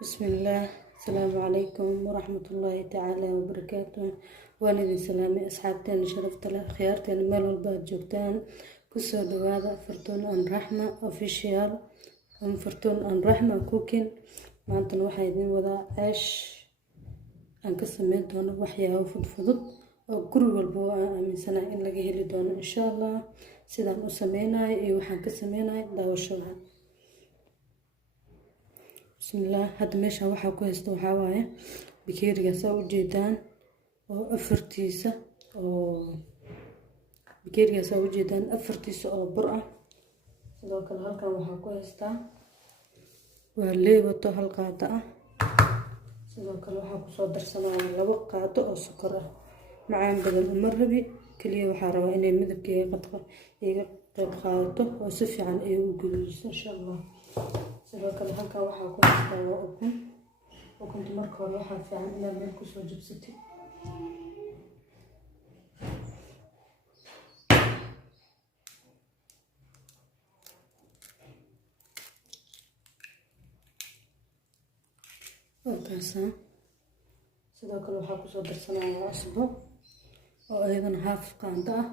بسم الله. السلام عليكم ورحمة الله تعالى وبركاته. والدي سلامي أصحابتين شرفت له خيارتين مال والباد جوجتان كسو دوادا فرتون أن رحمة أوفيشيال أم فرتون أن رحمة كوكين maantana waxaa idin wadaa ceesh aan ka sameyn doono waxyaabo fudud oo guri walba oo aan aaminsanahay in laga heli doono insha Allah. sidaan u sameynayo iyo waxaan ka sameynayo daawasho wacan. bismillah. hadda meeshaan waxaa ku haysto waxaa waaye bakeeriga saa u jeedaan oo afartiisa oo bur ah. sidoo kale halkan waxaa ku haystaa waa leebato hal qaado ah. sidoo kale waxaa kusoo darsanaya 2 qaado oo sokor ah. macaan badan uma rabi, kaliya waxaa rabaa inay midabkeega iga qayb qaadato oo si fiican ay u guduuso insha Allah. sidoo kale halkan waxaa ku haystaa waa ukunta marka hore waxaa fiican inaad meel kusoo jabsatid. sidoo kale waxaa kusoo darsanaya cusbo oo ayadana haaf qaando ah.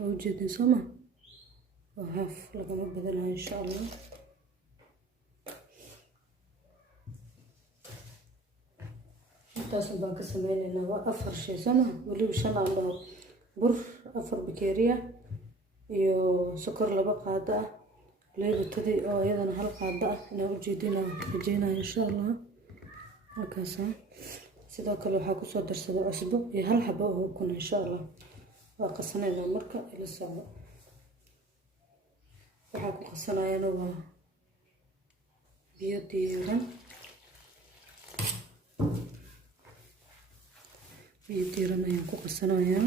oo ujeedin sooma oo haaf lagama badanayo insha Allah. intaas baan ka sameynaynaa waa 4 shay sooma waliba 5 aan dhaho bur 4 bakeeriya iyo sokor 2 qaado ah. leebatadii oo ayadana hal qaado ah inaan ujeedinaa rajeynayo insha Allah. halkaas sidoo kale waxaa kusoo darsaday cusbo iyo hal xabo oo ukun insha Allah. waa qasanaynaa marka ila socdo. waxaa ku qasanayana waa biyo diiran ayaan ku qasanayaa.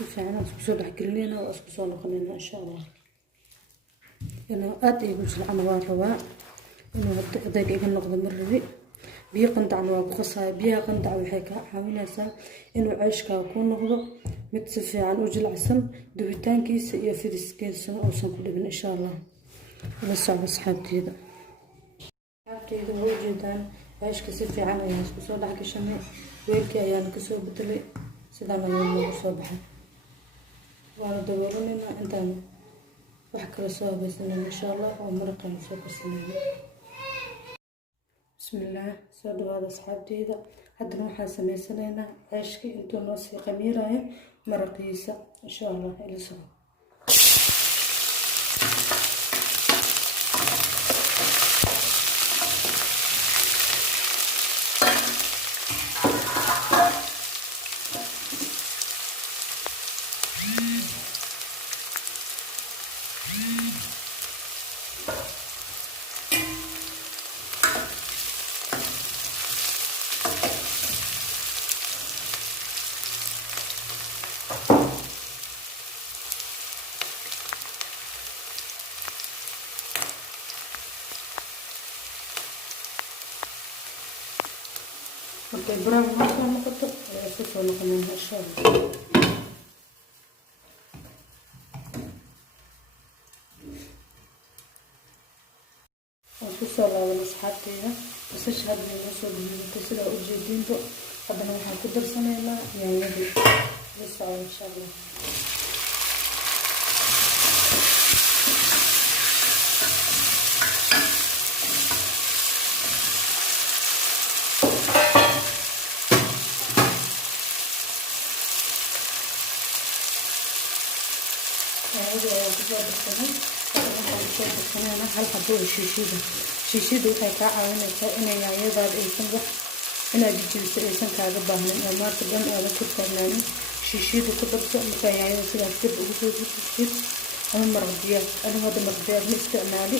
si fiican isku soo dhexgelinayna oo isku soo noqonayna insha Allah. inuu aad igu jilcan waan rabaa inuu adeeg iga noqdo mar rabi. biyo qandacna waa ku qasaya. biyaha qandac waxay ka caawinaysaa inuu ceeshkaaga ku noqdo mid si fiican u jilacsan, dubitaankiisa iyo fidiskiisa uusan ku dhibin insha Allah. la socdo asxaabteyda way jeedaan ceeshka si fiican ayaan isku soo dhexgashanay. weelkii ayaan kasoo bedelay sidaan ayuu noogu soo baxay. waana daboolinaynaa intaan wax kala soo habaysanayna insha Allah oo maraqaan soo karsanayna. bismillah. soo dhawaada asxaabteyda. haddana waxaan sameysanaynaa ceeshkii intuu noo sii qamiirayo maraqiisa insha Allah. ila socdo. markay brown markaa noqoto ayaa isku soo noqonayna insha Allah. waan kusoo laaban asxaabteyda. basasha hadda inoo soo gududatay sidaa ujeediinba. haddana waxaan ku darsanaynaa yaanyadii. la socdo insha Allah. hal xabo oo shiishida waxay kaa caawinaysaa inay yaanyadaada aysan wax inaad jijibiso aysan kaaga baahnin oo maanta dhan aadan ku taagnaanin. shiishida ku darso markaa yaanyada sidaas dib ugu soo jijibsid ama maraq diyaar. anigu hadda maraq diyaar ma isticmaali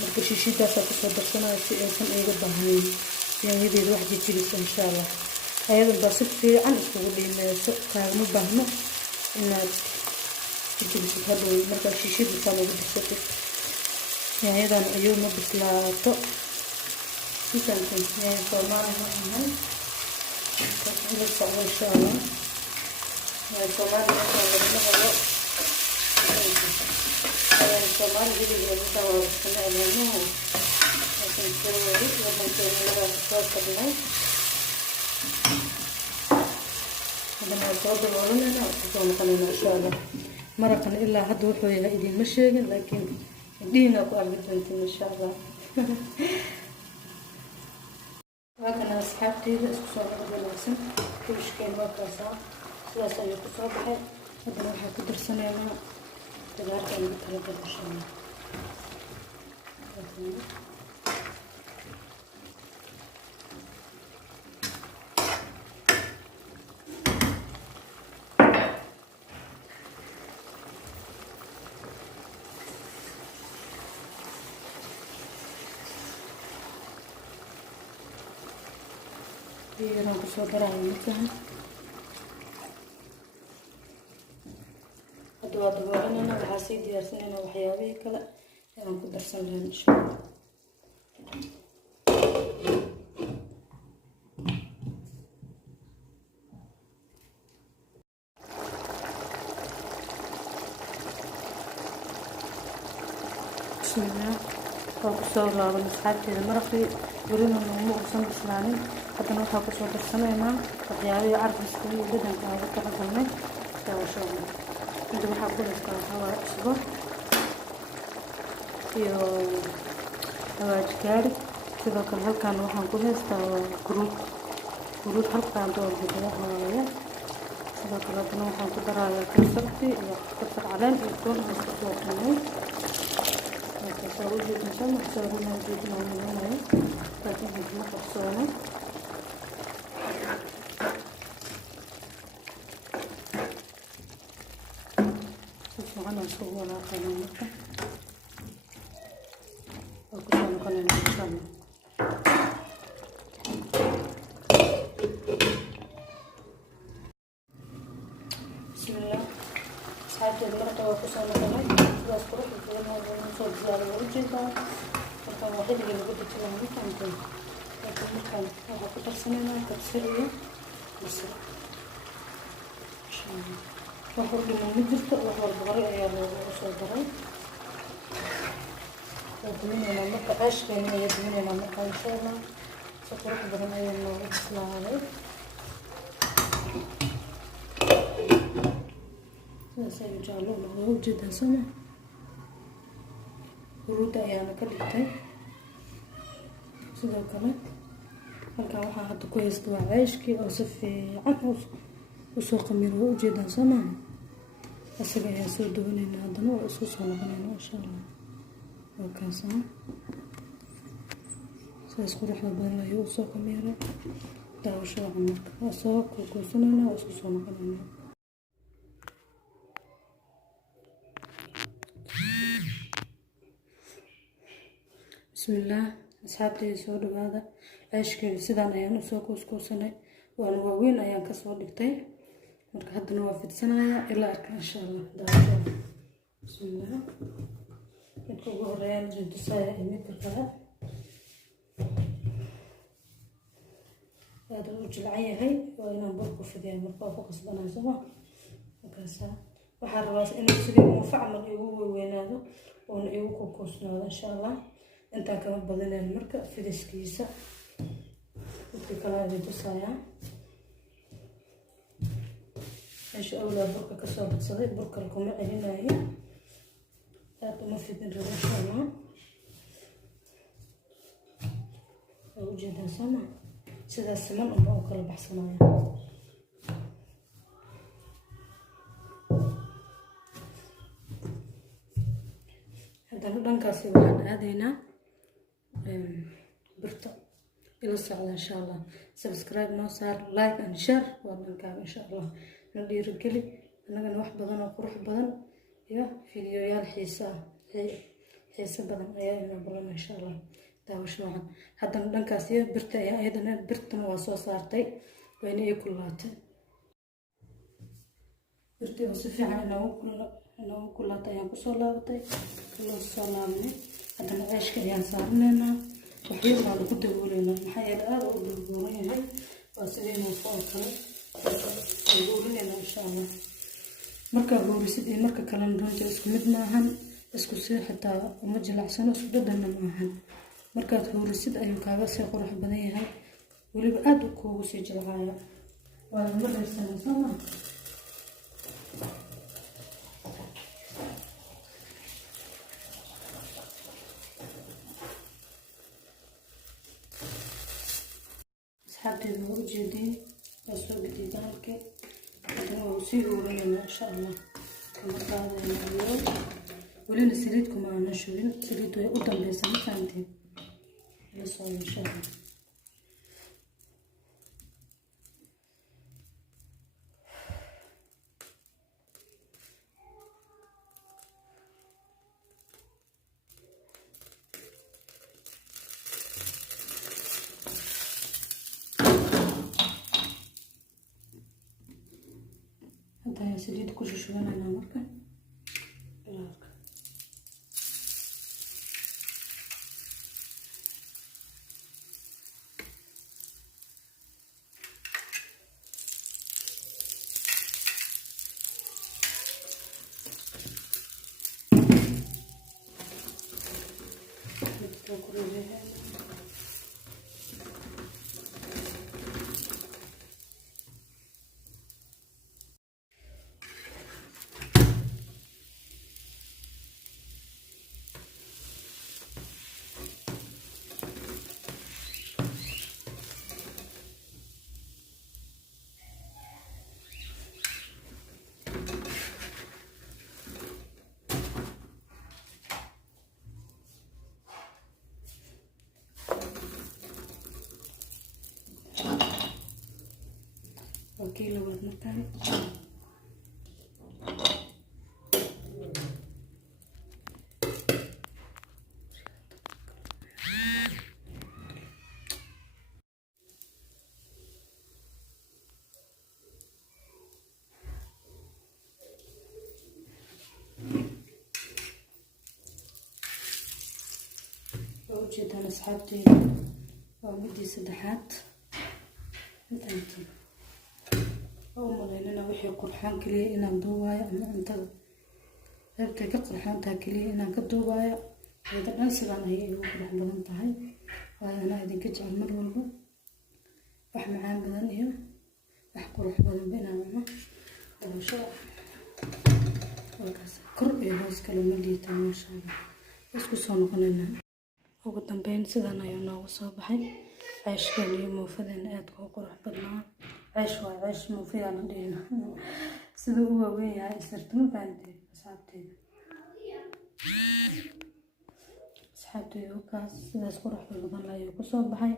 marka shiishidaasaa kusoo darsanaya si aysan iga baahnin yaanyadeeda wax jijibisa insha Allah. ayada bas fiican iskugu dhiimayso kaagama baahno inaad kujirsid hadhow markaa shiishada saa lagu dirsatid yaanyadan ayuu ma bislaato intaankan yaanya soomaali ma ahan ila socdo insha allah yaanya soomaali markaan lagama helo yaanya soomaali hiligeeda intaan waa iskana agaanaha laakiin sirwari wadankeena lagaa soo tagnay hadana soo daboolanayna kusoo noqonayna insha allah maraqan ilaa hadda wuxuu yahay idiinma sheegin laakiin indhihiina ku arki doontiin insha allah waa kana asxaabteyda isku soo noqod wanaagsan kulishkeen waa kaasaa sidaas ayuu ku soo baxay haddana waxaa ku darsanaynaa qudaarta ugu talagal insha allah biyahan kusoo daraayo markaan hadda waa daboolanayna waxaa sii diyaarsanayna waxyaabihii kale inaan ku darsan lahayn insha allah bismillah waa kusoo laaban asxaabteeda maraqii welina nooma uusan bislaanin haddana waxaa kusoo darsanaynaa waxyaabihii carfiska iyo dhadhanka aan ugu talagalnay daawashada inta waxaa ku haystaa waxaa waaye cusbo iyo xawaaji gaari sidoo kale halkaan waxaan ku haystaa guruud halkaan doorbidaa waaye sidoo kale haddana waxaan ku darayaa kabsartii iyo kabsar caleen iyo toon aan isku soo qiimay soo ujeedin sama soo runaa jeedin aan maleynayo laakiin hadma qabsoona si fiican aan isugu walaaqaynaa marka waa kusoo noqonayna insha allah bismillah asxaabteeda marka waa kusoo noqonay sidaas quruxda badan waa soo diyaariya waa ujeedaa markaan waa xilliga lagu dejinaa markaan laakiin markaan waxaa ku darsanaynaa kabsar iyo basal wax u dhiman ma jirto wax walba hore ayaa loogu soo daray waa duminaynaa marka ceeshkeena ayaa duminaynaa markaa insha allah si qurux badan ayaa noogu bislaaday sidaas ayuu jaallo noqda ujeedaa sama huruudda ayaana ka dhigtay sidoo kale halkaan waxaa hadda ku haysta waa ceeshkii oo si fiican usoo qamiro waa ujeedaan soo maaha isaga ayaan soo dawanaynaa haddana waa isku soo noqonaynaa insha allah waa kaasana sidaas quruxda badan ayuu usoo qamiray daawashada camarka waa soo kuukuusanaynaa waa isku soo noqonaynaa bismillah asxaabteyda soo dhawaada ceeshkeeda sidaan ayaan usoo kuuskuusanay waana waaweyn ayaan kasoo dhigtay marka haddana waa fidsanayaa ilaa arka insha allah daawashada bismillah midka ugu horeeyaan rintusaya iyo midka kale aada u jilcan yahay waa inaan burku fidiya marka waa ku qasbanaya sooma markaasa waxaa rabaa inuu sidii mufacmal igu weynaado oona igu kuuskuusnaado insha allah intaan kama badinayn marka fidiskiisa midka kale ayay tusayaa meesha awlaa burka kasoo badsaday burka kuma celinayo aada uma fidin rabo insha allah waa ujeedaa sooma sidaas siman unba u kala baxsanaya haddana dhankaasi waxaan aadaynaa birta ila socda insha allah subscribe noo saar like and share waa dhankaaga insha allah na dhiirigeli annagana wax badan oo qurux badan iyo fiidiyoyaal xiiso badan ayaa ina baran insha allah daawasho wacan haddana dhankaas iyo birta ayaa ayadana birtana waa soo saartay وين يكلاتي برتي وصفي على لو كلاتي يعني كسولاتي كله صلامني هذا العيش كيان صارنا وحيد ما نقول دولنا محيا الآن ودولنا هاي واسلين وفوق دولنا إن شاء الله مركا بورسيد مركا كلام دونت اسكو مد maahan isku sii xitaa uma jilacsan isku dadana maahan markaad bورسيد ayuu kaaga sii qurux badan yahay waliba aad u kuugu sii jilcaya waa ma dheersan sama asxaabtay ugu jeedin soo gudida halkee وسيلوا إن شاء الله كما قال اليوم ولين سريتكم معنا شوين سريتوا قدام بيسان فهمتين يصل إن شاء الله هذا سليد كل شوية أنا مركن بلاك وكيلو بالمكان وجيت أنا أصحابتي وبدي سدحات انتي أنا وحي قرحان كلي إنا ندوبايا أما أنت غيرتي كقرحانتها كلي إنا كدوبايا هذا الأنسبان هي قرح بدن تاهي وأنا إذن كجعل مر والبا wax macaan badan iyo wax qurux badan bina ma oo halkaas kor iyo hoos kala ma liita ma sha Allah isku soo noqonayna ugu dambeyn sidan ayuu noogu soo baxay عيشكن iyo muufadan aad ku qurux badnaa عيش waa عيش muufiyan dhina sida uu weyn yahay isirtuma baanti asxaabtay oo kaas sidaas qurux badan ayuu ku soo baxay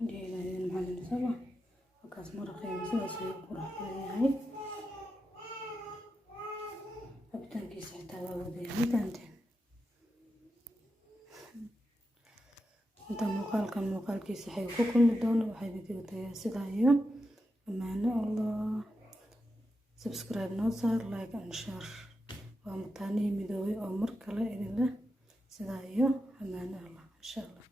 دينا المعلم سبع وكاس مرقين سلاسل قرح بيهاي أبتن كيس حتى ووديها تانتين انت مقال كيس حيوكو كل دون وحيبتي وطيا سدايو أمانة الله سبسكرايب نوصار لايك and share ومتاني مدوي أو مركلة إذن له سدايو أمانة الله إن شاء الله.